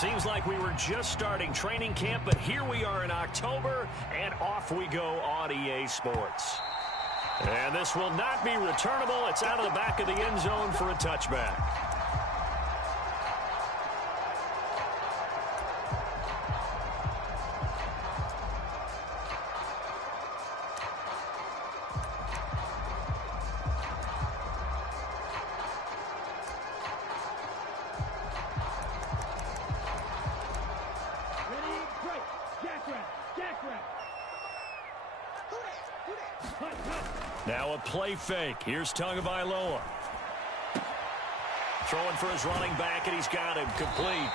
Seems like we were just starting training camp, but here we are in October, and off we go on EA Sports. And this will not be returnable. It's out of the back of the end zone for a touchback. Now a play fake. Here's Tagovailoa. Throwing for his running back, and he's got him complete.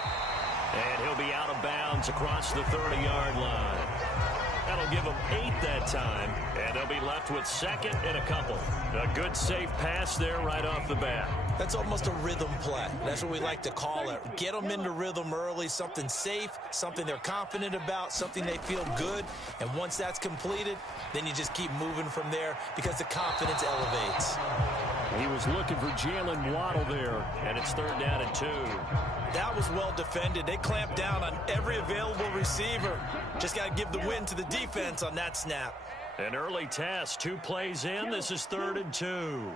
And he'll be out of bounds across the 30-yard line. That'll give them 8 that time, and they'll be left with second and a couple. A good, safe pass there right off the bat. That's almost a rhythm play. That's what we like to call it. Get them into rhythm early, something safe, something they're confident about, something they feel good. And once that's completed, then you just keep moving from there because the confidence elevates. He was looking for Jalen Waddle there, and it's 3rd down and 2. That was well defended. They clamped down on every available receiver. Just got to give the win to the defense on that snap. An early test, 2 plays in. This is 3rd and 2.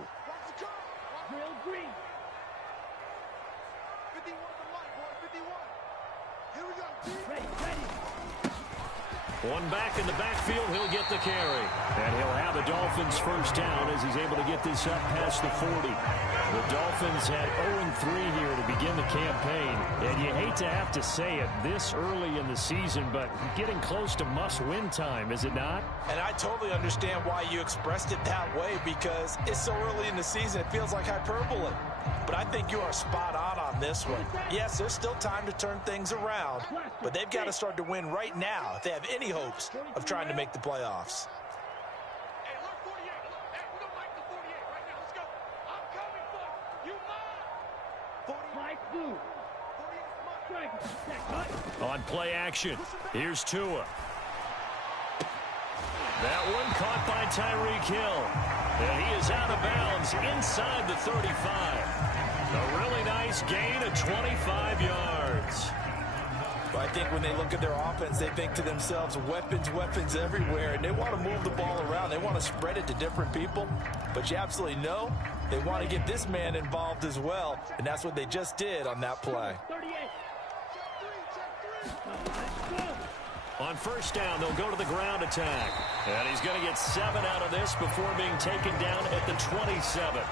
One back in the backfield, he'll get the carry. And he'll have the Dolphins first down as he's able to get this up past the 40. The Dolphins had 0-3 here to begin the campaign. And you hate to have to say it this early in the season, but getting close to must-win time, is it not? And I totally understand why you expressed it that way, because it's so early in the season, it feels like hyperbole. But I think you are spot on this one. Yes, there's still time to turn things around, but they've got to start to win right now if they have any hopes of trying to make the playoffs. On play action, here's Tua. That one caught by Tyreek Hill. And he is out of bounds inside the 35. A really nice gain of 25 yards. But I think when they look at their offense, they think to themselves, weapons everywhere. And they want to move the ball around. They want to spread it to different people. But you absolutely know they want to get this man involved as well. And that's what they just did on that play. On first down, they'll go to the ground attack. And he's going to get 7 out of this before being taken down at the 27.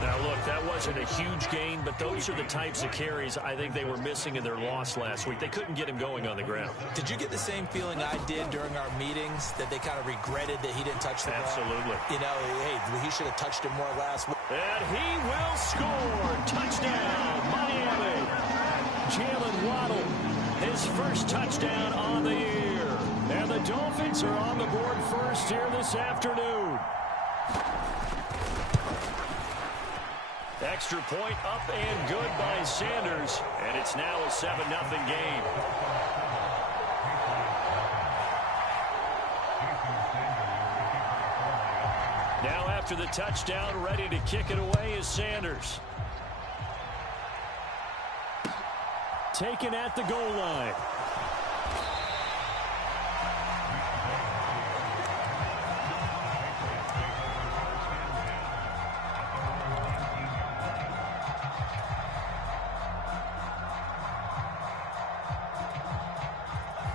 Now, look, that wasn't a huge gain, but those are the types of carries I think they were missing in their loss last week. They couldn't get him going on the ground. Did you get the same feeling I did during our meetings, that they kind of regretted that he didn't touch the ball? Absolutely. You know, hey, he should have touched it more last week. And he will score. Touchdown, Miami. Jalen Waddle, his first touchdown on the year. And the Dolphins are on the board first here this afternoon. Extra point up and good by Sanders. And it's now a 7-0 game. Now after the touchdown, ready to kick it away is Sanders. Taken at the goal line.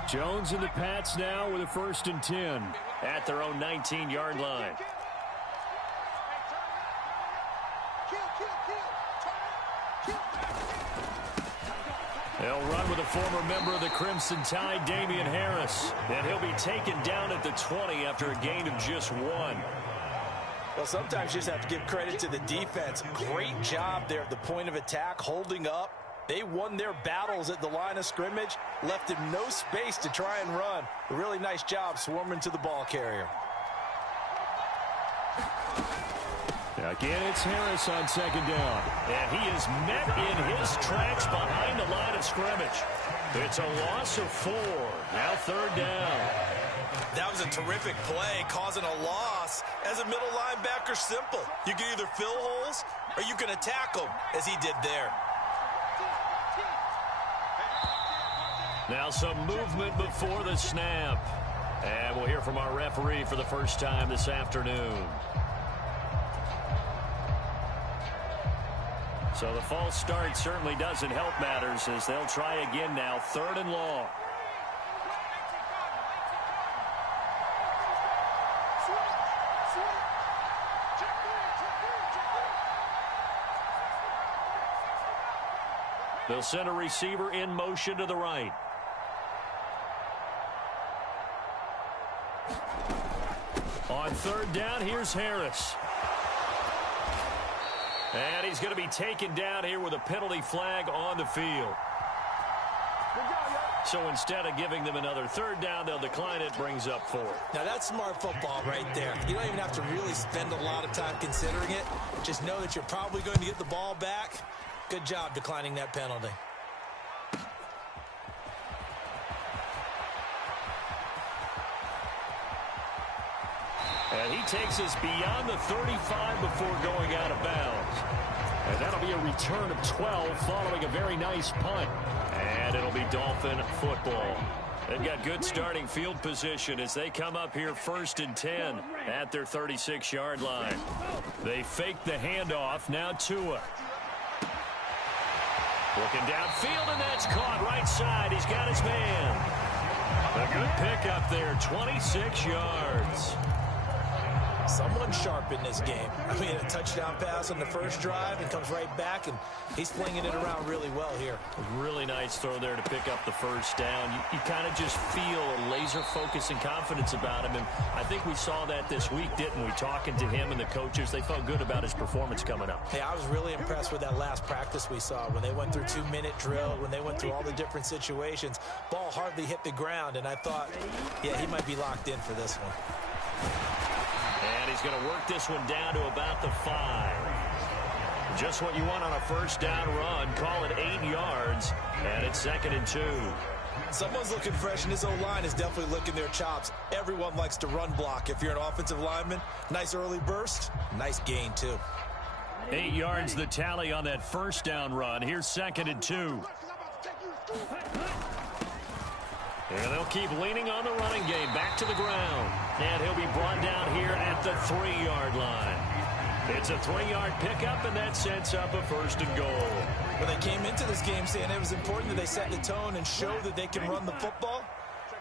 Jones and the Pats now with a 1st and 10 at their own 19-yard line. They'll run with a former member of the Crimson Tide, Damian Harris. And he'll be taken down at the 20 after a gain of just 1. Well, sometimes you just have to give credit to the defense. Great job there at the point of attack, holding up. They won their battles at the line of scrimmage, left him no space to try and run. A really nice job swarming to the ball carrier. Again, it's Harris on 2nd down. And he is met in his tracks behind the line of scrimmage. It's a loss of 4. Now 3rd down. That was a terrific play, causing a loss. As a middle linebacker, simple. You can either fill holes or you can attack them, as he did there. Now some movement before the snap. And we'll hear from our referee for the first time this afternoon. So the false start certainly doesn't help matters as they'll try again now. 3rd and long. They'll send a receiver in motion to the right. On 3rd down, here's Harris. And he's going to be taken down here with a penalty flag on the field. So instead of giving them another 3rd down, they'll decline it, brings up 4. Now that's smart football right there. You don't even have to really spend a lot of time considering it. Just know that you're probably going to get the ball back. Good job declining that penalty. And he takes us beyond the 35 before going out of bounds. And that'll be a return of 12 following a very nice punt. And it'll be Dolphin football. They've got good starting field position as they come up here 1st and 10 at their 36-yard line. They fake the handoff. Now Tua. Looking downfield, and that's caught right side. He's got his man. A good pickup there, 26 yards. Someone sharp in this game. I mean, a touchdown pass on the first drive and comes right back, and he's flinging it around really well here. A really nice throw there to pick up the first down. You kind of just feel a laser focus and confidence about him, and I think we saw that this week, didn't we? Talking to him and the coaches, they felt good about his performance coming up. Hey, I was really impressed with that last practice we saw when they went through 2-minute drill, when they went through all the different situations. Ball hardly hit the ground, and I thought, yeah, he might be locked in for this one. And he's going to work this one down to about the 5. Just what you want on a first down run. Call it 8 yards, and it's 2nd and 2. Someone's looking fresh, and this O-line is definitely licking their chops. Everyone likes to run block. If you're an offensive lineman, nice early burst, nice gain, too. 8 yards the tally on that first down run. Here's 2nd and 2. And they'll keep leaning on the running game. Back to the ground. And he'll be brought down here at the 3-yard line. It's a 3-yard pickup, and that sets up a 1st and goal. When they came into this game saying it was important that they set the tone and show that they can run the football,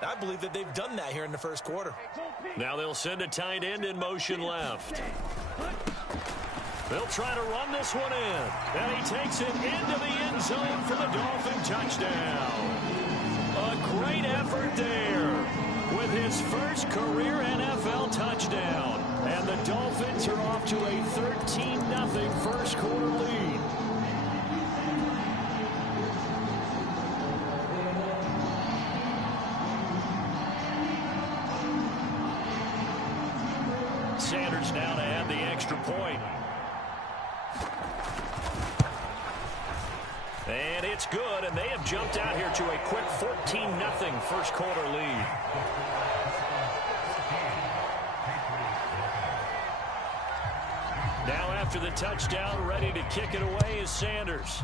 I believe that they've done that here in the first quarter. Now they'll send a tight end in motion left. They'll try to run this one in. And he takes it into the end zone for the Dolphin touchdown. A great effort there with his first career NFL touchdown. And the Dolphins are off to a 13-0 first quarter lead. Sanders now to add the extra point. And it's good, and they have jumped out here to a quick 14-0 first quarter lead. Now after the touchdown, ready to kick it away is Sanders.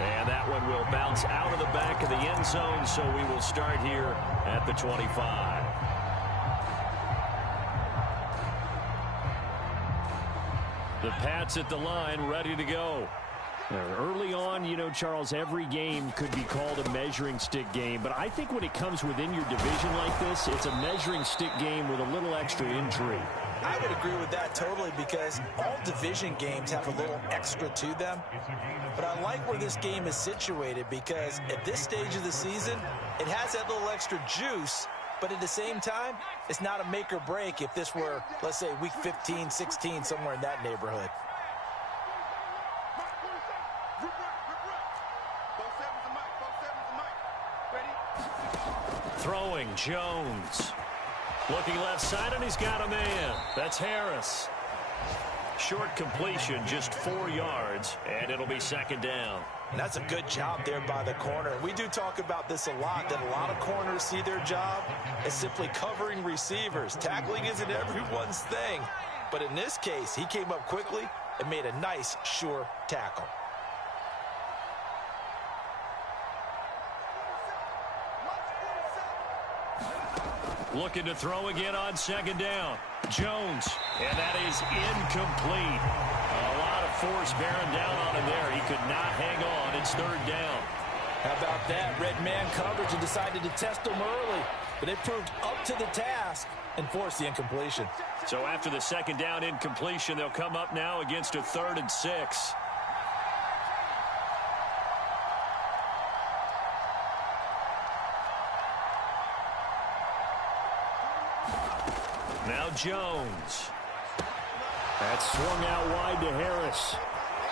And that one will bounce out of the back of the end zone, so we will start here at the 25. The Pats at the line, ready to go. Early on, you know, Charles, every game could be called a measuring stick game. But I think when it comes within your division like this, it's a measuring stick game with a little extra intrigue. I would agree with that totally because all division games have a little extra to them. But I like where this game is situated because at this stage of the season, it has that little extra juice. But at the same time, it's not a make or break if this were, let's say, week 15, 16, somewhere in that neighborhood. Throwing, Jones. Looking left side, and he's got a man. That's Harris. Short completion, just 4 yards, and it'll be 2nd down. And that's a good job there by the corner. We do talk about this a lot, that a lot of corners see their job as simply covering receivers. Tackling isn't everyone's thing. But in this case, he came up quickly and made a nice, sure tackle. Looking to throw again on second down. Jones, and that is incomplete. A lot of force bearing down on him there. He could not hang on. It's third down. How about that? Red man coverage and decided to test him early. But it proved up to the task and forced the incompletion. So after the second down incompletion, they'll come up now against a 3rd and 6. Now Jones. That's swung out wide to Harris.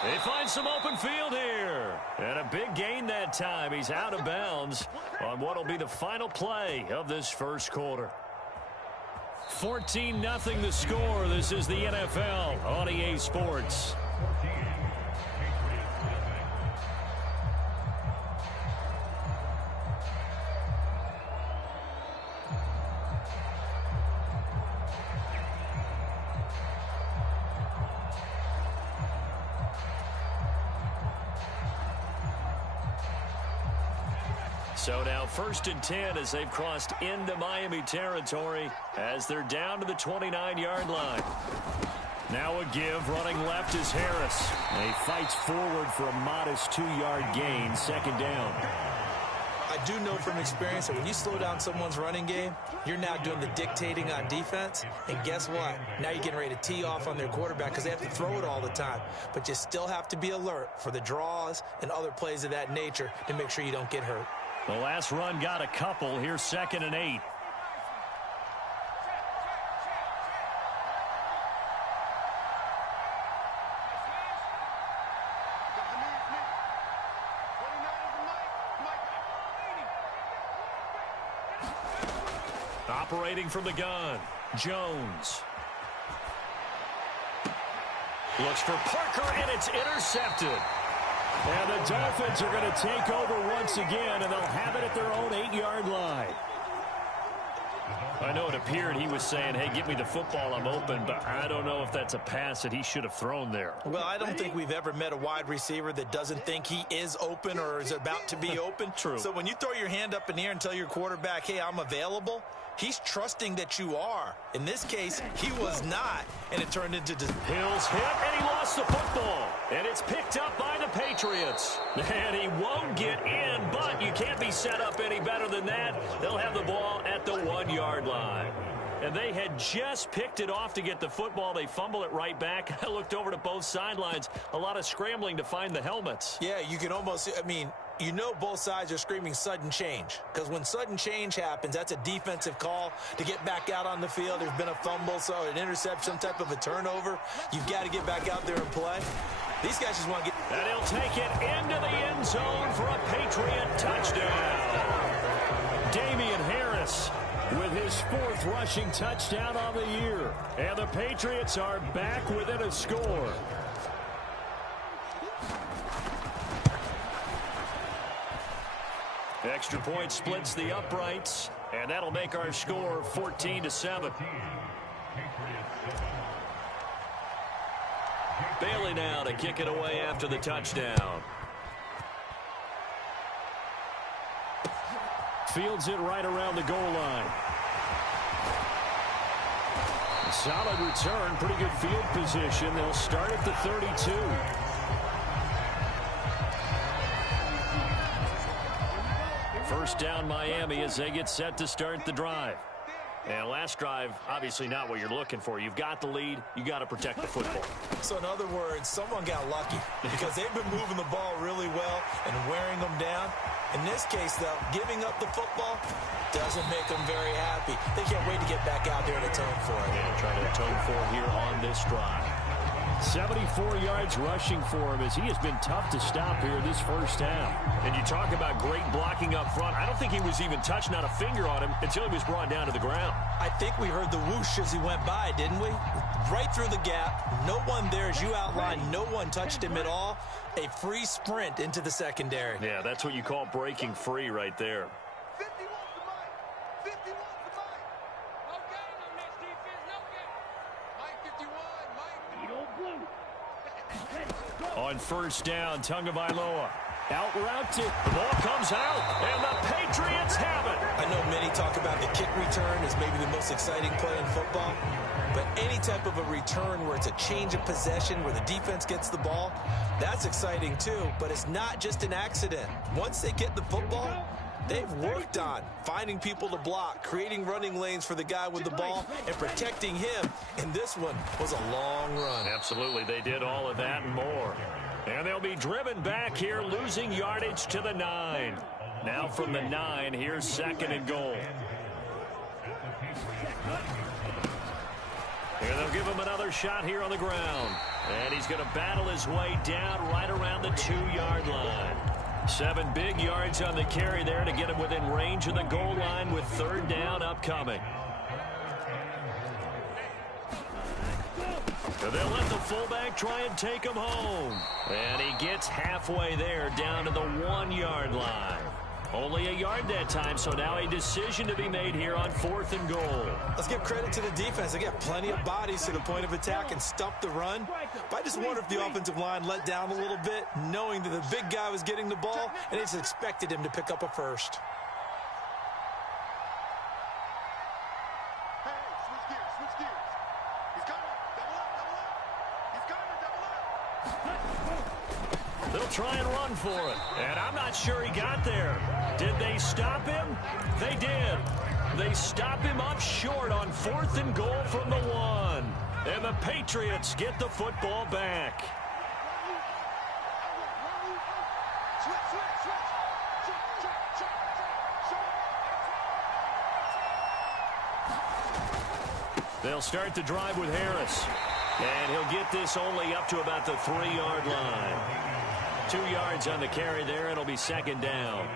They find some open field here. And a big gain that time. He's out of bounds on what will be the final play of this first quarter. 14-0 the score. This is the NFL on EA Sports. So now 1st and 10 as they've crossed into Miami territory as they're down to the 29-yard line. Now a give. Running left is Harris. And he fights forward for a modest 2-yard gain. Second down. I do know from experience that when you slow down someone's running game, you're now doing the dictating on defense. And guess what? Now you're getting ready to tee off on their quarterback because they have to throw it all the time. But you still have to be alert for the draws and other plays of that nature to make sure you don't get hurt. The last run got a couple. Here's 2nd and 8. Operating from the gun, Jones. Looks for Parker, and it's intercepted. And the Dolphins are going to take over once again, and they'll have it at their own 8-yard line. I know it appeared he was saying, hey, give me the football, I'm open, but I don't know if that's a pass that he should have thrown there. Well, I don't think we've ever met a wide receiver that doesn't think he is open or is about to be open. True. So when you throw your hand up in the air and tell your quarterback, hey, I'm available, he's trusting that you are. In this case, he was not, and it turned into Hill's hit, and he lost the football. And it's picked up by the Patriots. And he won't get in, but you can't be set up any better than that. They'll have the ball at the 1-yard line. And they had just picked it off to get the football. They fumble it right back. I looked over to both sidelines. A lot of scrambling to find the helmets. Yeah, you can almost, you know both sides are screaming sudden change. Because when sudden change happens, that's a defensive call to get back out on the field. There's been a fumble, so an interception, some type of a turnover. You've got to get back out there and play. These guys just want to get... And he'll take it into the end zone for a Patriot touchdown. Damian Harris with his 4th rushing touchdown on the year. And the Patriots are back within a score. Extra point splits the uprights, and that'll make our score 14-7. Bailey now to kick it away after the touchdown. Fields it right around the goal line. Solid return, pretty good field position. They'll start at the 32. First down Miami as they get set to start the drive. And last drive, obviously not what you're looking for. You've got the lead. You got to protect the football. So in other words, someone got lucky because they've been moving the ball really well and wearing them down. In this case, though, giving up the football doesn't make them very happy. They can't wait to get back out there and atone for it. Yeah, trying to atone for it here on this drive. 74 yards rushing for him as he has been tough to stop here this first half. And you talk about great blocking up front. I don't think he was even touching out a finger on him until he was brought down to the ground. I think we heard the whoosh as he went by, didn't we? Right through the gap. No one there, as you outlined. No one touched him at all. A free sprint into the secondary. Yeah, that's what you call breaking free right there. On first down, Tagovailoa. Out route to the ball comes out, and the Patriots have it. I know many talk about the kick return as maybe the most exciting play in football, but any type of a return where it's a change of possession, where the defense gets the ball, that's exciting too, but it's not just an accident. Once they get the football, they've worked on finding people to block, creating running lanes for the guy with the ball, and protecting him, and this one was a long run. Absolutely, they did all of that and more. And they'll be driven back here, losing yardage to the 9. Now from the 9, here's 2nd and goal. And they'll give him another shot here on the ground. And he's going to battle his way down right around the 2-yard line. 7 big yards on the carry there to get him within range of the goal line with 3rd down upcoming. So they'll let the fullback try and take him home. And he gets halfway there down to the 1-yard line. Only a yard that time, so now a decision to be made here on 4th and goal. Let's give credit to the defense. They got plenty of bodies to the point of attack and stuff the run. But I just wonder if the offensive line let down a little bit, knowing that the big guy was getting the ball, and it's expected him to pick up a first. They'll try and run for it. And I'm not sure he got there. Did they stop him? They did. They stop him up short on 4th and goal from the 1. And the Patriots get the football back. They'll start the drive with Harris. And he'll get this only up to about the 3-yard line. 2 yards on the carry there. It'll be 2nd down.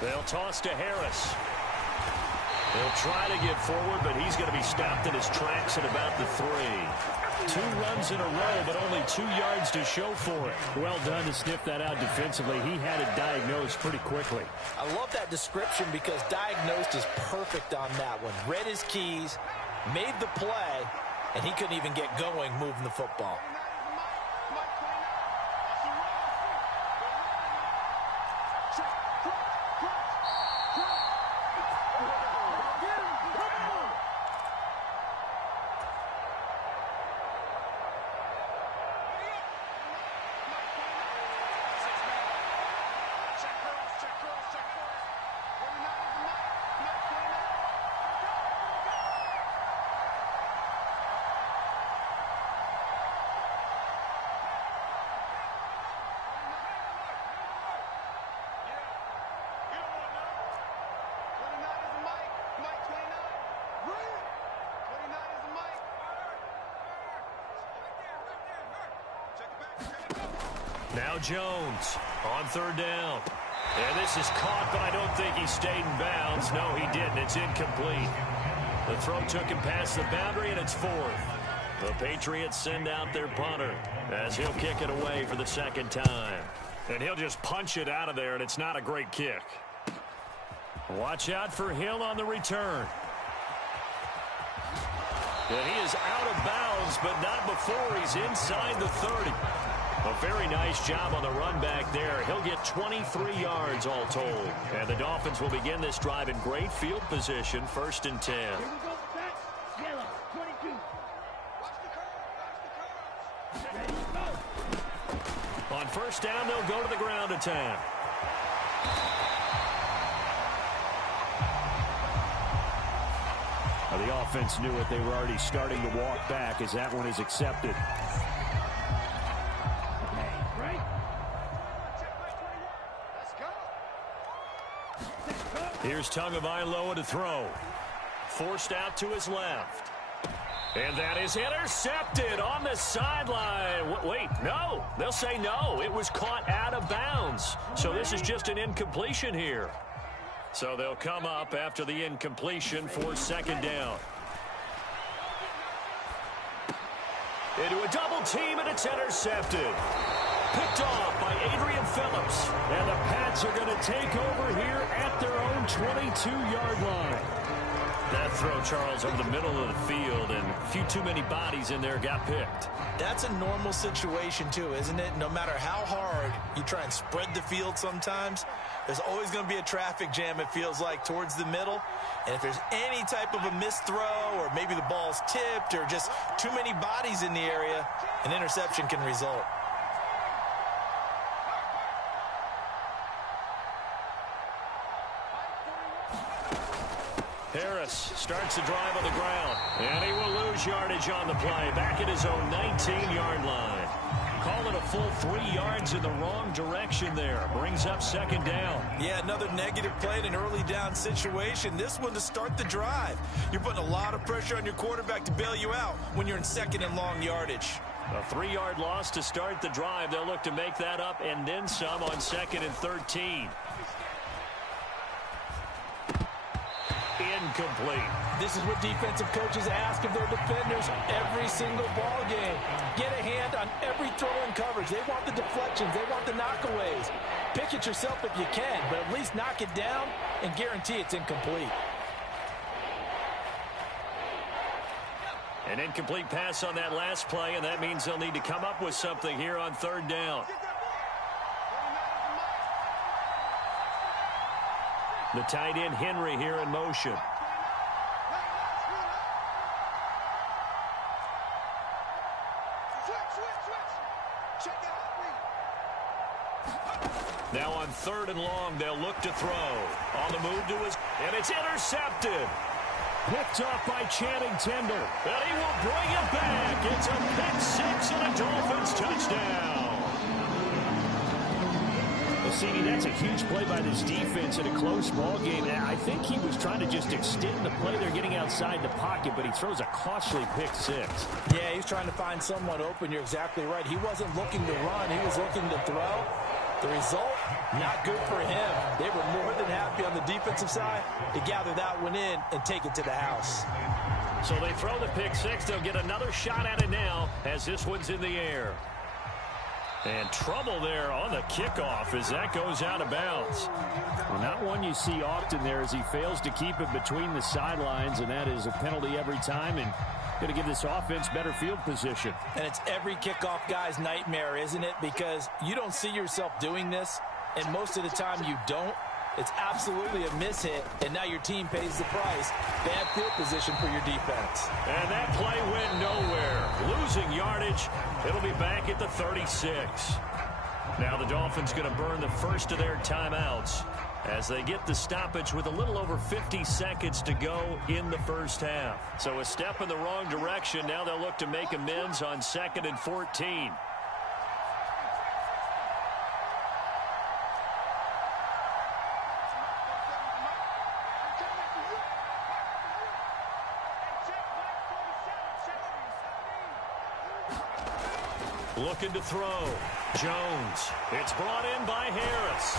They'll toss to Harris. He'll try to get forward, but he's going to be stopped in his tracks at about the 3. 2 runs in a row, but only 2 yards to show for it. Well done to sniff that out defensively. He had it diagnosed pretty quickly. I love that description because diagnosed is perfect on that one. Read his keys, made the play, and he couldn't even get going moving the football. Now Jones on 3rd down. And this is caught, but I don't think he stayed in bounds. No, he didn't. It's incomplete. The throw took him past the boundary, and it's 4th. The Patriots send out their punter as he'll kick it away for the 2nd time. And he'll just punch it out of there, and it's not a great kick. Watch out for Hill on the return. And he is out of bounds, but not before he's inside the 30. A very nice job on the run back there. He'll get 23 yards all told. And the Dolphins will begin this drive in great field position, 1st and 10. On 1st down, they'll go to the ground attack. The offense knew it. They were already starting to walk back as that one is accepted. Here's Tagovailoa to throw. Forced out to his left. And that is intercepted on the sideline. Wait, no. They'll say no. It was caught out of bounds. So this is just an incompletion here. So they'll come up after the incompletion for 2nd down. Into a double team, and it's intercepted. Picked off by Adrian Phillips. Dolphins are going to take over here at their own 22-yard line. That throw, Charles, over the middle of the field, and a few too many bodies in there got picked. That's a normal situation, too, isn't it? No matter how hard you try and spread the field sometimes, there's always going to be a traffic jam, it feels like, towards the middle. And if there's any type of a missed throw or maybe the ball's tipped or just too many bodies in the area, an interception can result. Harris starts the drive on the ground, and he will lose yardage on the play, back at his own 19-yard line. Calling a full 3 yards in the wrong direction there. Brings up second down. Yeah, another negative play in an early down situation. This one to start the drive. You're putting a lot of pressure on your quarterback to bail you out when you're in second and long yardage. A 3-yard loss to start the drive. They'll look to make that up and then some on second and 13. Incomplete. This is what defensive coaches ask of their defenders every single ball game. Get a hand on every throw in coverage. They want the deflections. They want the knockaways. Pick it yourself if you can, but at least knock it down and guarantee it's incomplete. An incomplete pass on that last play, and that means they'll need to come up with something here on third down. The tight end, Henry, here in motion. Now on third and long, they'll look to throw. On the move to his, and it's intercepted. Picked off by Channing Tindall. And he will bring it back. It's a pick six and a Dolphins touchdown. CD, that's a huge play by this defense in a close ball game. I think he was trying to just extend the play. They're getting outside the pocket, but he throws a costly pick six. Yeah, he's trying to find someone open. You're exactly right. He wasn't looking to run. He was looking to throw. The result, not good for him. They were more than happy on the defensive side to gather that one in and take it to the house. So they throw the pick six. They'll get another shot at it now as this one's in the air. And trouble there on the kickoff as that goes out of bounds. Well, not one you see often there as he fails to keep it between the sidelines, and that is a penalty every time and going to give this offense better field position. And it's every kickoff guy's nightmare, isn't it? Because you don't see yourself doing this, and most of the time you don't. It's absolutely a mishit, and now your team pays the price. Bad field position for your defense. And that play went nowhere. Losing yardage. It'll be back at the 36. Now the Dolphins going to burn the first of their timeouts as they get the stoppage with a little over 50 seconds to go in the first half. So a step in the wrong direction. Now they'll look to make amends on second and 14. Looking to throw. Jones. It's brought in by Harris.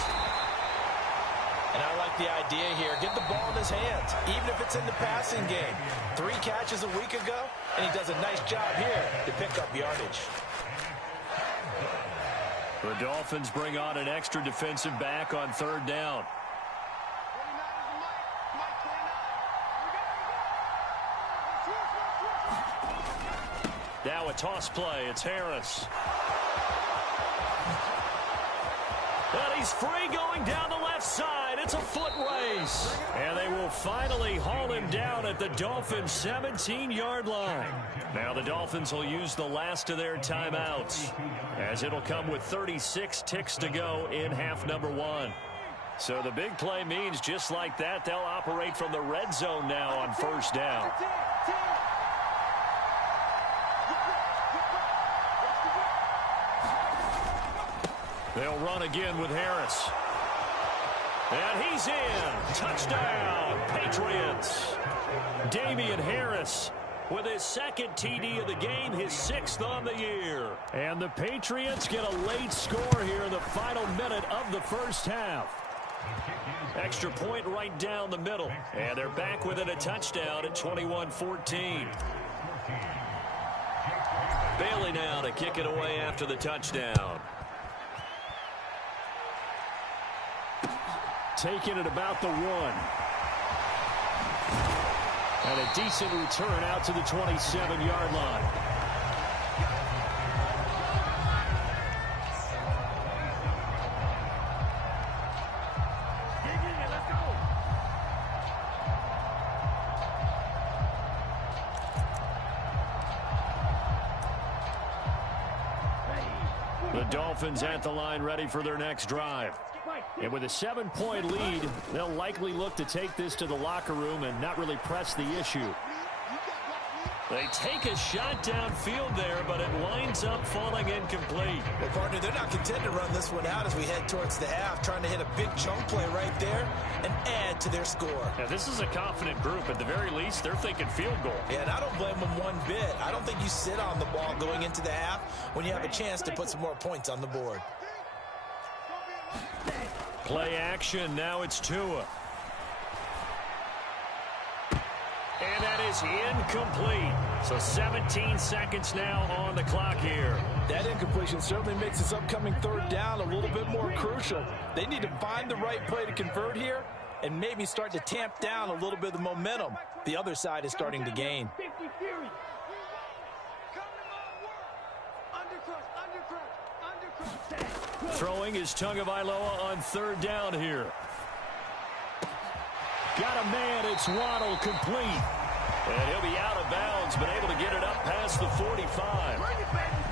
And I like the idea here. Get the ball in his hands, even if it's in the passing game. 3 catches a week ago, and he does a nice job here to pick up yardage. The Dolphins bring on an extra defensive back on third down. Now a toss play. It's Harris. And he's free going down the left side. It's a foot race. And they will finally haul him down at the Dolphins' 17-yard line. Now the Dolphins will use the last of their timeouts, as it'll come with 36 ticks to go in half number 1. So the big play means just like that, they'll operate from the red zone now on first down. They'll run again with Harris. And he's in. Touchdown, Patriots. Damian Harris with his second TD of the game, his 6th on the year. And the Patriots get a late score here in the final minute of the first half. Extra point right down the middle. And they're back within a touchdown at 21-14. Bailey now to kick it away after the touchdown. Taking it about the 1. And a decent return out to the 27-yard line. The Dolphins at the line ready for their next drive. And with a 7-point lead, they'll likely look to take this to the locker room and not really press the issue. They take a shot downfield there, but it winds up falling incomplete. Well, partner, they're not content to run this one out as we head towards the half, trying to hit a big chunk play right there and add to their score. Now, this is a confident group. At the very least, they're thinking field goal. Yeah, and I don't blame them one bit. I don't think you sit on the ball going into the half when you have a chance to put some more points on the board. Play action. Now it's Tua. And that is incomplete. So 17 seconds now on the clock here. That incompletion certainly makes this upcoming third down a little bit more crucial. They need to find the right play to convert here and maybe start to tamp down a little bit of the momentum the other side is starting to gain. Throwing is Tagovailoa on third down here. Got a man, it's Waddle, complete. And he'll be out of bounds, but able to get it up past the 45.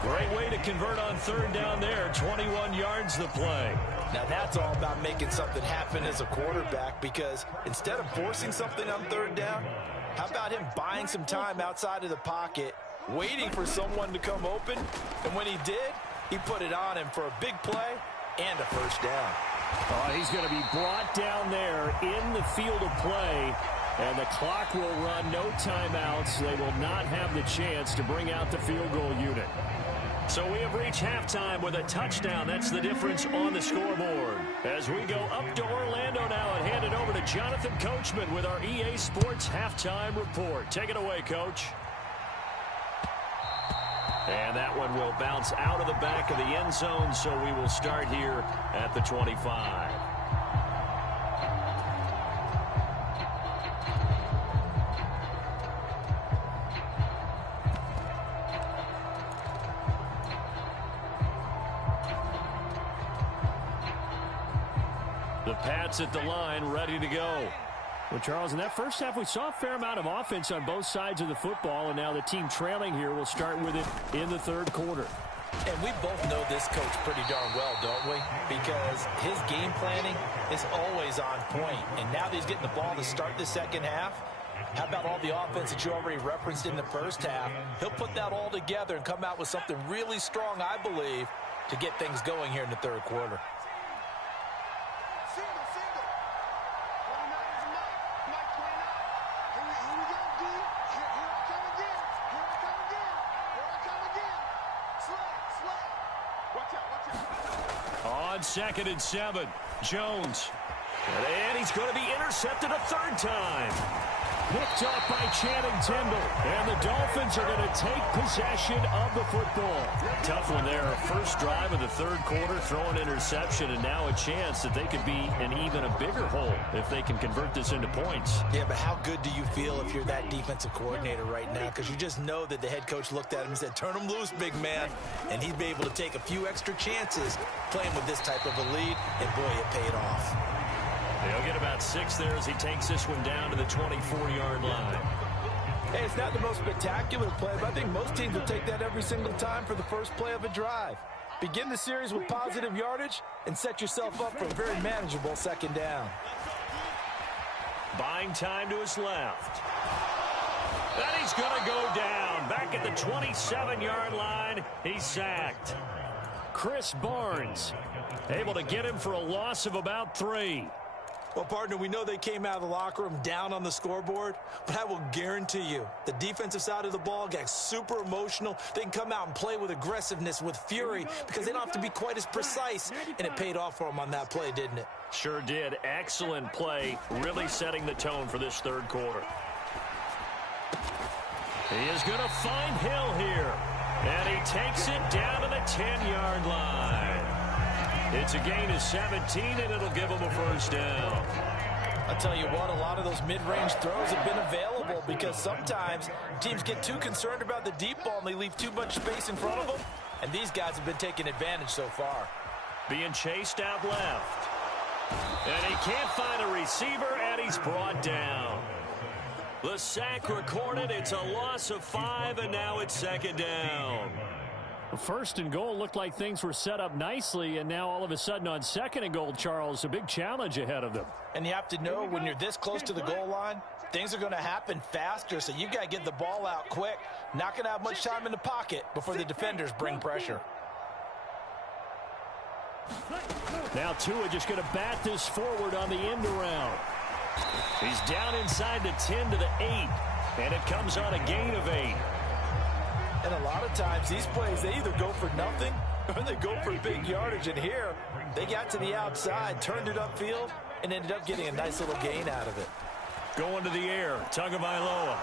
Great way to convert on third down there. 21 yards the play. Now that's all about making something happen as a quarterback, because instead of forcing something on third down, how about him buying some time outside of the pocket, waiting for someone to come open, and when he did, he put it on him for a big play and a first down. Oh, he's going to be brought down there in the field of play, and the clock will run. No timeouts. They will not have the chance to bring out the field goal unit. So we have reached halftime with a touchdown. That's the difference on the scoreboard. As we go up to Orlando now and hand it over to Jonathan Coachman with our EA Sports halftime report. Take it away, Coach. And that one will bounce out of the back of the end zone, so we will start here at the 25. The Pats at the line, ready to go. Well, Charles, in that first half, we saw a fair amount of offense on both sides of the football, and now the team trailing here will start with it in the third quarter. And we both know this coach pretty darn well, don't we? Because his game planning is always on point. And now that he's getting the ball to start the second half, how about all the offense that you already referenced in the first half? He'll put that all together and come out with something really strong, I believe, to get things going here in the third quarter. On 2nd and 7, Jones. And he's going to be intercepted a third time. Picked off by Channing Tindall. And the Dolphins are going to take possession of the football. Tough one there. First drive of the third quarter, throw an interception, and now a chance that they could be in even a bigger hole if they can convert this into points. Yeah, but how good do you feel if you're that defensive coordinator right now? Because you just know that the head coach looked at him and said, turn him loose, big man. And he'd be able to take a few extra chances playing with this type of a lead, and boy, it paid off. They'll get about 6 there as he takes this one down to the 24-yard line. Hey, it's not the most spectacular play, but I think most teams will take that every single time for the first play of a drive. Begin the series with positive yardage and set yourself up for a very manageable second down. Buying time to his left. And he's going to go down. Back at the 27-yard line, he's sacked. Chris Barnes able to get him for a loss of about 3. Well, partner, we know they came out of the locker room down on the scoreboard, but I will guarantee you the defensive side of the ball got super emotional. They can come out and play with aggressiveness, with fury, because they don't have to be quite as precise, and it paid off for them on that play, didn't it? Sure did. Excellent play, really setting the tone for this third quarter. He is going to find Hill here, and he takes it down to the 10-yard line. It's a gain of 17, and it'll give them a first down. I'll tell you what, a lot of those mid-range throws have been available because sometimes teams get too concerned about the deep ball and they leave too much space in front of them, and these guys have been taking advantage so far. Being chased out left. And he can't find a receiver, and he's brought down. The sack recorded. It's a loss of 5, and now it's second down. First and goal looked like things were set up nicely, and now all of a sudden on second and goal, Charles, a big challenge ahead of them. And you have to know when you're this close to the goal line, things are going to happen faster, so you got to get the ball out quick. Not going to have much time in the pocket before the defenders bring pressure. Now Tua just going to bat this forward on the end around. He's down inside the 10 to the 8, and it comes on a gain of 8. And a lot of times these plays, they either go for nothing or they go for big yardage. And here, they got to the outside, turned it upfield, and ended up getting a nice little gain out of it. Going to the air, Tagovailoa.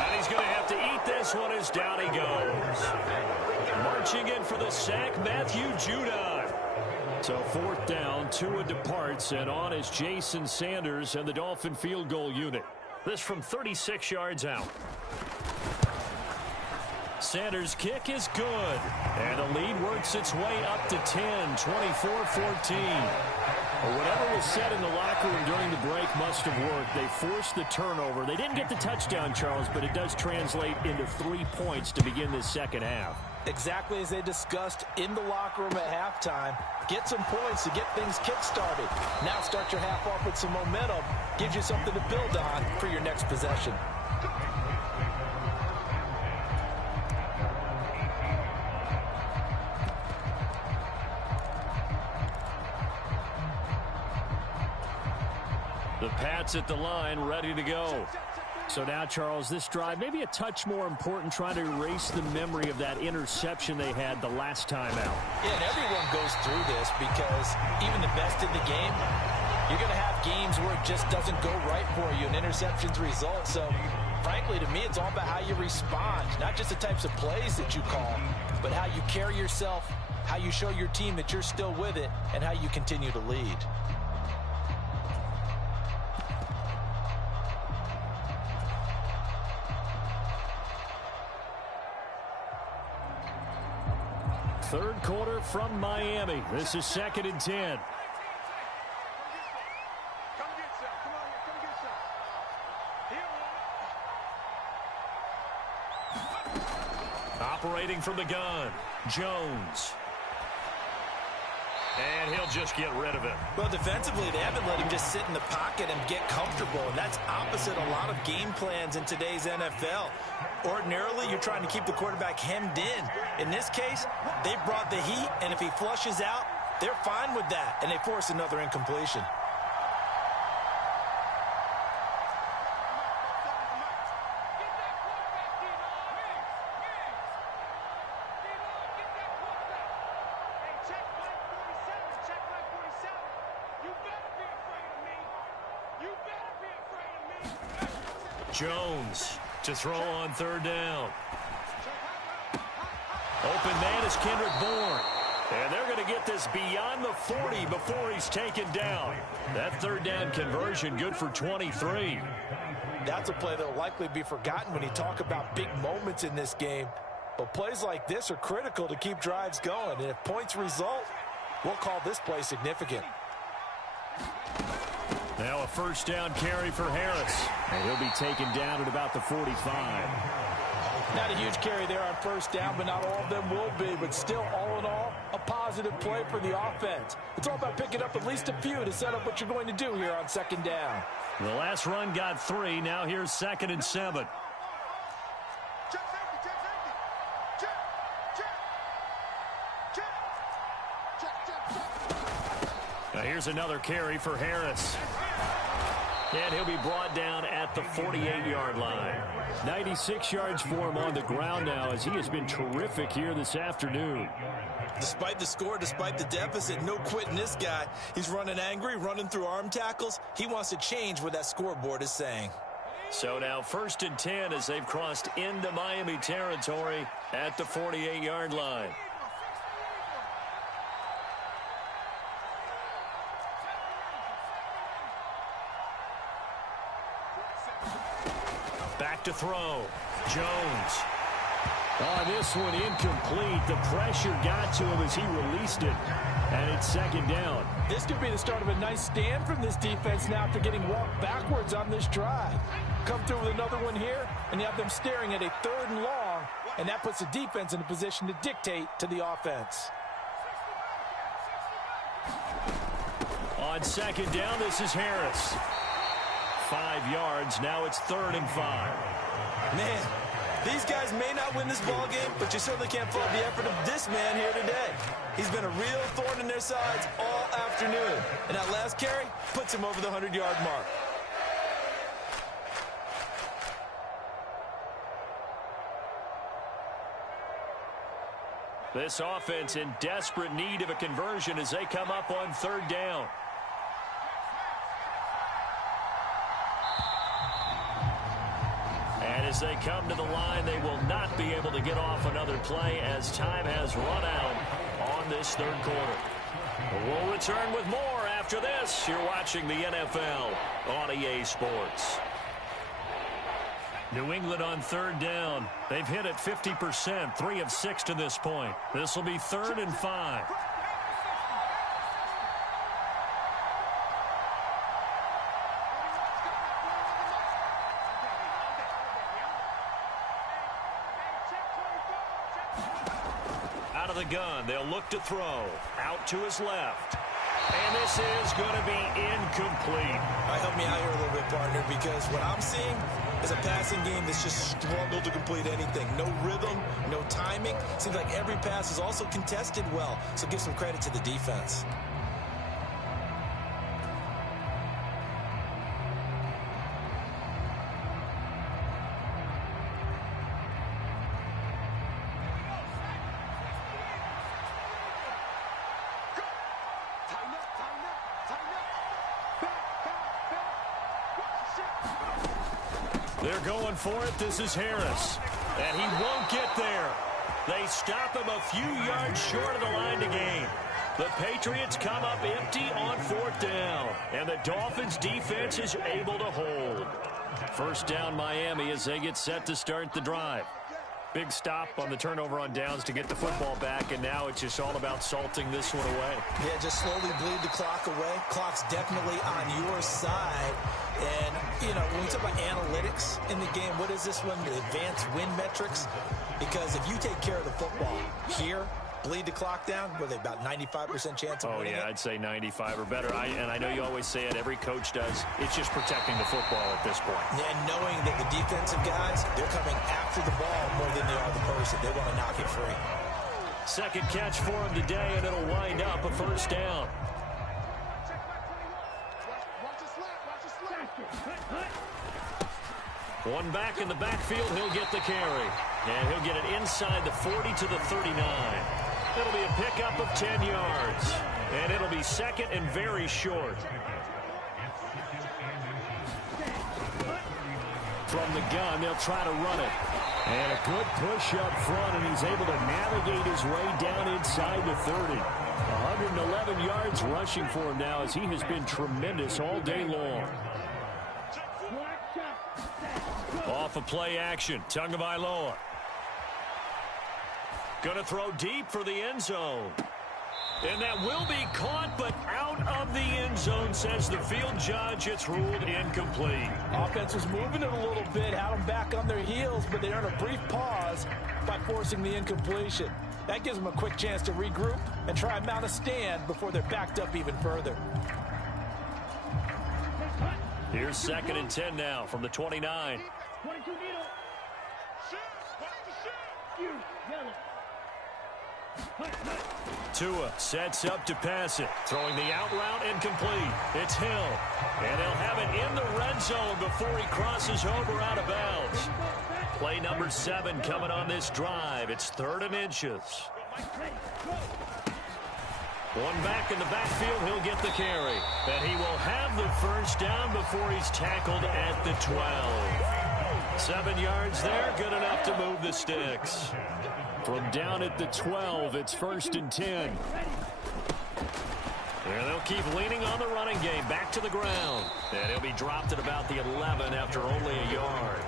And he's going to have to eat this one as down he goes. Marching in for the sack, Matthew Judon. So fourth down, Tua departs, and on is Jason Sanders and the Dolphin field goal unit. This from 36 yards out. Sanders' kick is good, and the lead works its way up to 10, 24-14. Whatever was said in the locker room during the break must have worked. They forced the turnover. They didn't get the touchdown, Charles, but it does translate into 3 points to begin this second half. Exactly as they discussed in the locker room at halftime. Get some points to get things kick-started. Now start your half off with some momentum. Gives you something to build on for your next possession. The Pats at the line, ready to go. So now, Charles, this drive maybe a touch more important, trying to erase the memory of that interception they had the last time out. Yeah, and everyone goes through this because even the best in the game, you're going to have games where it just doesn't go right for you, and interceptions result. So, frankly, to me, it's all about how you respond, not just the types of plays that you call, but how you carry yourself, how you show your team that you're still with it, and how you continue to lead. Third quarter from Miami. This is 2nd and 10. Operating from the gun, Jones. And he'll just get rid of it. Well, defensively, they haven't let him just sit in the pocket and get comfortable, and that's opposite a lot of game plans in today's NFL. Ordinarily, you're trying to keep the quarterback hemmed in. In this case, they brought the heat, and if he flushes out, they're fine with that, and they force another incompletion. Jones to throw on third down. Open man is Kendrick Bourne. And they're going to get this beyond the 40 before he's taken down. That third down conversion good for 23. That's a play that will likely be forgotten when you talk about big moments in this game. But plays like this are critical to keep drives going. And if points result, we'll call this play significant. Now a first down carry for Harris. And he'll be taken down at about the 45. Not a huge carry there on first down, but not all of them will be. But still, all in all, a positive play for the offense. It's all about picking up at least a few to set up what you're going to do here on second down. The last run got 3. Now here's 2nd and 7. Now here's another carry for Harris. And he'll be brought down at the 48-yard line. 96 yards for him on the ground now, as he has been terrific here this afternoon. Despite the score, despite the deficit, no quitting this guy. He's running angry, running through arm tackles. He wants to change what that scoreboard is saying. So now 1st and 10 as they've crossed into Miami territory at the 48-yard line. Back to throw. Jones. On this one, incomplete. The pressure got to him as he released it. And it's second down. This could be the start of a nice stand from this defense now after getting walked backwards on this drive. Come through with another one here, and you have them staring at a 3rd and long, and that puts the defense in a position to dictate to the offense. On second down, this is Harris. 5 yards. Now it's 3rd and 5. Man, these guys may not win this ball game, but you certainly can't fault the effort of this man here today. He's been a real thorn in their sides all afternoon. And that last carry puts him over the 100-yard mark. This offense in desperate need of a conversion as they come up on 3rd down. And as they come to the line, they will not be able to get off another play as time has run out on this 3rd quarter. We'll return with more after this. You're watching the NFL on EA Sports. New England on 3rd down. They've hit it 50%, 3 of 6 to this point. This will be 3rd and 5. Out of the gun, they'll look to throw. Out to his left. And this is going to be incomplete. Help me out here a little bit, partner, because what I'm seeing is a passing game that's just struggled to complete anything. No rhythm, no timing. Seems like every pass is also contested well, so give some credit to the defense. They're going for it. This is Harris. And he won't get there. They stop him a few yards short of the line to gain. The Patriots come up empty on 4th down. And the Dolphins defense is able to hold. 1st down Miami as they get set to start the drive. Big stop on the turnover on downs to get the football back, and now it's just all about salting this one away. Yeah, just slowly bleed the clock away. Clock's definitely on your side. And, you know, when we talk about analytics in the game, what is this one? The advanced win metrics? Because if you take care of the football here, bleed the clock down, with about 95% chance of winning it? I'd say 95 or better. And I know you always say it, every coach does. It's just protecting the football at this point. And knowing that the defensive guys, they're coming after the ball more than they are the person. They want to knock it free. Second catch for him today, and it'll wind up a 1st down. One back in the backfield, he'll get the carry. And he'll get it inside the 40 to the 39. It'll be a pickup of 10 yards. And it'll be 2nd and very short. From the gun, they'll try to run it. And a good push up front, and he's able to navigate his way down inside the 30. 111 yards rushing for him now as he has been tremendous all day long. Off of play action, Tagovailoa. Going to throw deep for the end zone. And that will be caught, but out of the end zone, says the field judge. It's ruled incomplete. Offense was moving it a little bit, had them back on their heels, but they earned a brief pause by forcing the incompletion. That gives them a quick chance to regroup and try and mount a stand before they're backed up even further. Here's 2nd and 10 now from the 29. Tua sets up to pass it. Throwing the out route incomplete. It's Hill. And he'll have it in the red zone before he crosses over out of bounds. Play number 7 coming on this drive. It's 3rd and inches. One back in the backfield, he'll get the carry. And he will have the 1st down before he's tackled at the 12. 7 yards there, good enough to move the sticks. From down at the 12, it's 1st and 10. And they'll keep leaning on the running game. Back to the ground. And he'll be dropped at about the 11 after only a yard.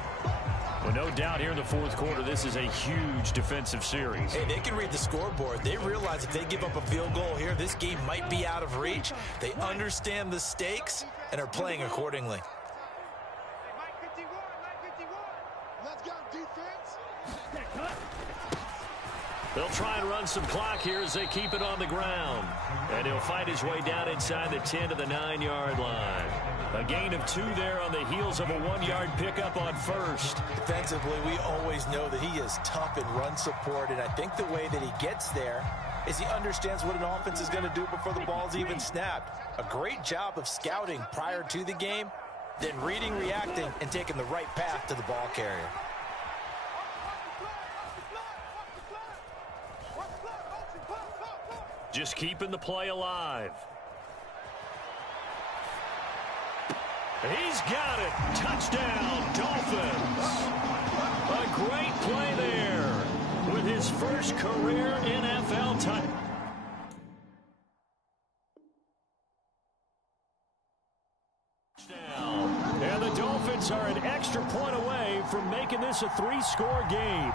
Well, no doubt here in the fourth quarter, this is a huge defensive series. Hey, they can read the scoreboard. They realize if they give up a field goal here, this game might be out of reach. They understand the stakes and are playing accordingly. Let's go, defense. They'll try and run some clock here as they keep it on the ground. And he'll fight his way down inside the 10 to the 9-yard line. A gain of 2 there on the heels of a 1-yard pickup on first. Defensively, we always know that he is tough in run support, and I think the way that he gets there is he understands what an offense is going to do before the ball's even snapped. A great job of scouting prior to the game, then reading, reacting, and taking the right path to the ball carrier. Just keeping the play alive. He's got it. Touchdown, Dolphins. A great play there with his first career NFL touchdown. And the Dolphins are an extra point away from making this a 3-score game.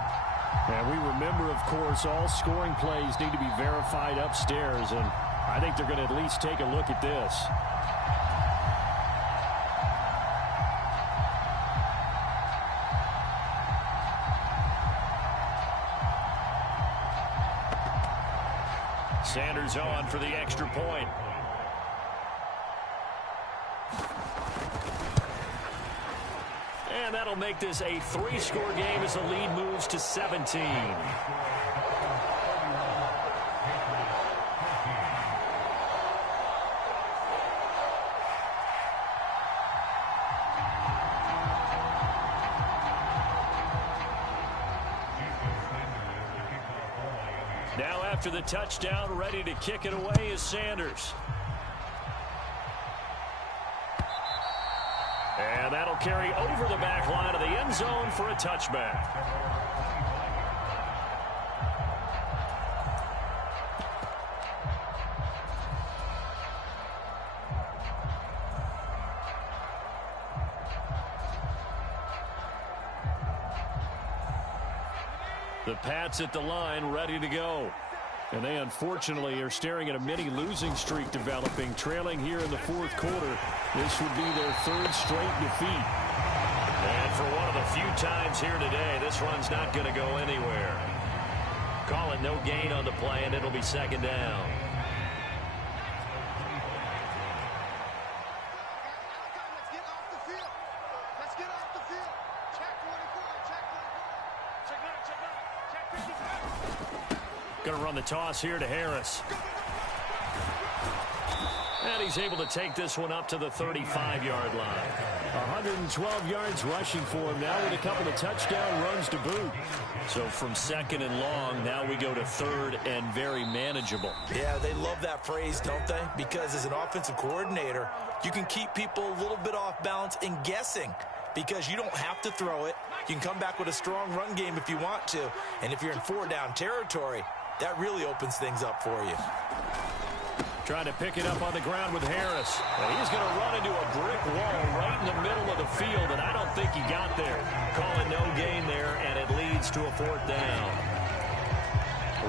And we remember, of course, all scoring plays need to be verified upstairs, and I think they're going to at least take a look at this. Sanders on for the extra point. And that'll make this a 3-score game as the lead moves to 17. Now after the touchdown, ready to kick it away is Sanders. And that'll carry over the back line of the end zone for a touchback. The Pats at the line, ready to go. And they unfortunately are staring at a mini losing streak developing, trailing here in the fourth quarter. This would be their 3rd straight defeat. And for one of the few times here today, this run's not going to go anywhere. Call it no gain on the play, and it'll be 2nd down. Going to run the toss here to Harris. And he's able to take this one up to the 35-yard line. 112 yards rushing for him now with a couple of touchdown runs to boot. So from 2nd and long, now we go to 3rd and very manageable. Yeah, they love that phrase, don't they? Because as an offensive coordinator, you can keep people a little bit off balance and guessing. Because you don't have to throw it. You can come back with a strong run game if you want to. And if you're in 4-down territory, that really opens things up for you. Trying to pick it up on the ground with Harris. And he's going to run into a brick wall right in the middle of the field, and I don't think he got there. Call it no gain there, and it leads to a 4th down.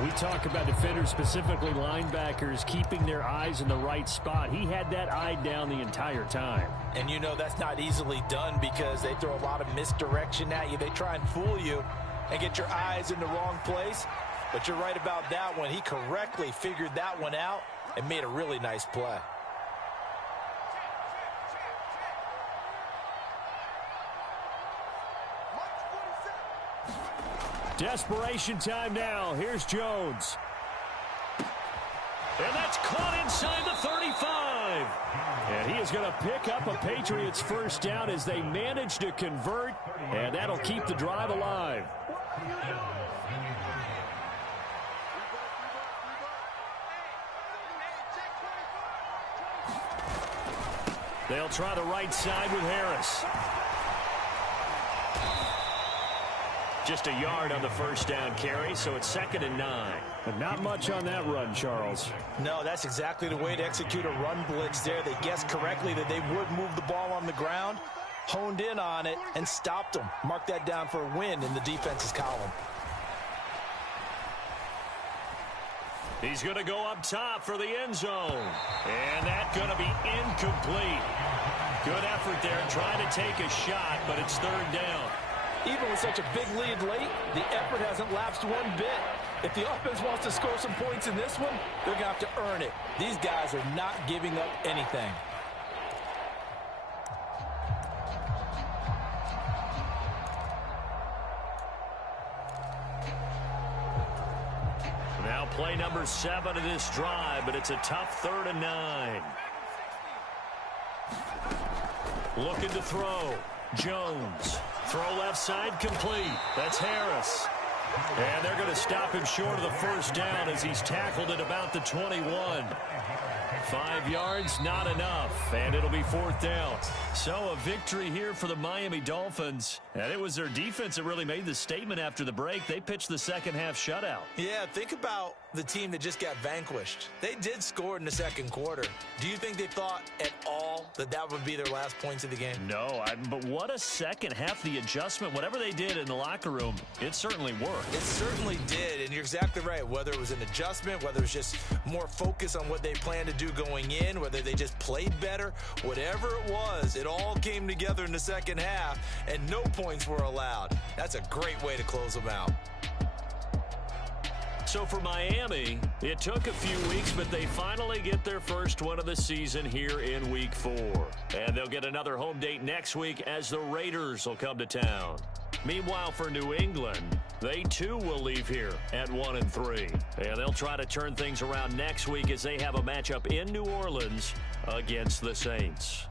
We talk about defenders, specifically linebackers, keeping their eyes in the right spot. He had that eye down the entire time. And you know that's not easily done because they throw a lot of misdirection at you. They try and fool you and get your eyes in the wrong place. But you're right about that one. He correctly figured that one out and made a really nice play. Desperation time now. Here's Jones. And that's caught inside the 35. And he is going to pick up a Patriots 1st down as they manage to convert. And that'll keep the drive alive. They'll try the right side with Harris. Just a yard on the first down carry, so it's 2nd and 9. But not much on that run, Charles. No, that's exactly the way to execute a run blitz there. They guessed correctly that they would move the ball on the ground, honed in on it, and stopped them. Mark that down for a win in the defense's column. He's going to go up top for the end zone. And that's going to be incomplete. Good effort there, trying to take a shot, but it's 3rd down. Even with such a big lead late, the effort hasn't lapsed one bit. If the offense wants to score some points in this one, they're going to have to earn it. These guys are not giving up anything. Now play number 7 of this drive, but it's a tough 3rd and 9. Looking to throw. Jones. Throw left side complete. That's Harris. And they're going to stop him short of the first down as he's tackled at about the 21. 5 yards, not enough, and it'll be 4th down. So a victory here for the Miami Dolphins. And it was their defense that really made the statement after the break. They pitched the second half shutout. Yeah, think about the team that just got vanquished. They did score in the second quarter. Do you think they thought at all that that would be their last points of the game? No, but what a second half. The adjustment, whatever they did in the locker room, it certainly worked. It certainly did, and you're exactly right. Whether it was an adjustment, whether it was just more focus on what they planned to do going in, whether they just played better, whatever it was, it all came together in the second half, and no points were allowed. That's a great way to close them out. So for Miami, it took a few weeks, but they finally get their first one of the season here in Week 4. And they'll get another home date next week as the Raiders will come to town. Meanwhile, for New England, they too will leave here at 1-3. And they'll try to turn things around next week as they have a matchup in New Orleans against the Saints.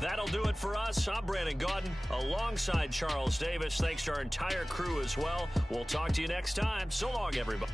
That'll do it for us. I'm Brandon Gaudin alongside Charles Davis. Thanks to our entire crew as well. We'll talk to you next time. So long, everybody.